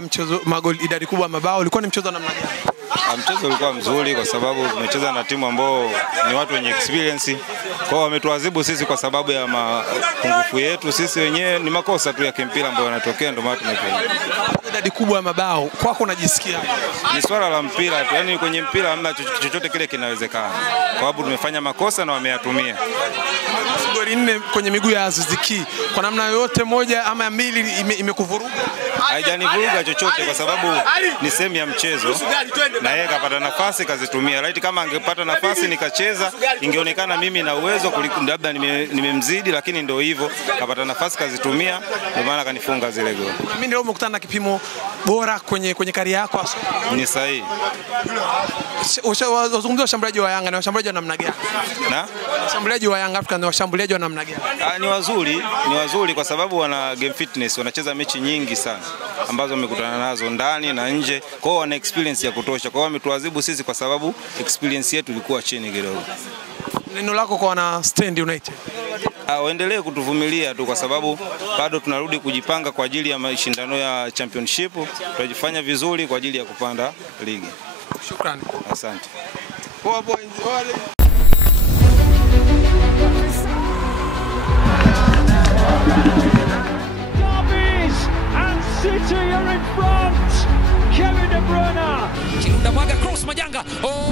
Mchezo magoli idadi kubwa mabao ulikuwa ni mchezo namna gani? Mchezo ulikuwa mzuri kwa sababu tumecheza na timu ambao ni watu wenye experience. Kwa hiyo wametuadhibu sisi kwa sababu ya mapungufu yetu. Sisi wenyewe ni makosa tu ya kimpira ambayo yanatokea, ndio maana tumefanya. Idadi kubwa ya mabao kwako unajisikia? Ni swala la mpira tu. Yaani kwenye mpira hamna chochote kile kinawezekana. Kwa sababu tumefanya makosa na wameyatumia. Goli 4 kwenye miguu ya Aziz Ki. Kwa namna yote moja ama mbili imekuvuruga? Haijanivuruga chochote kwa sababu ni sehemu ya mchezo. Na yeye kapata nafasi kazitumia. Right, kama angepata nafasi nikacheza ingeonekana mimi na uwezo kuliko labda nimemzidi, lakini ndio hivyo kapata nafasi kazitumia, ndio maana kanifunga zile goli. Mimi leo umekutana na kipimo bora kwenye kari yako. Ni sahihi. Wazungumzia washambuliaji wa Yanga na washambuliaji wa namna gani? Na washambuliaji wa Yanga Afrika na washambuliaji wa namna gani? Ni wazuri kwa sababu wana game fitness, wanacheza mechi nyingi sana ambazo wamekutana nazo ndani na nje. Kwa hiyo wana experience ya kutosha. Kwa hiyo wametuadhibu sisi kwa sababu experience yetu ilikuwa chini kidogo. Neno lako kwa wana Stand United? Waendelee kutuvumilia tu kwa sababu bado tunarudi kujipanga kwa ajili ya mashindano ya championship. Tutajifanya vizuri kwa ajili ya kupanda ligi. Shukrani. Asante. City are in front. Kevin De Bruyne. Kirunda mwaga cross Majanga. Oh!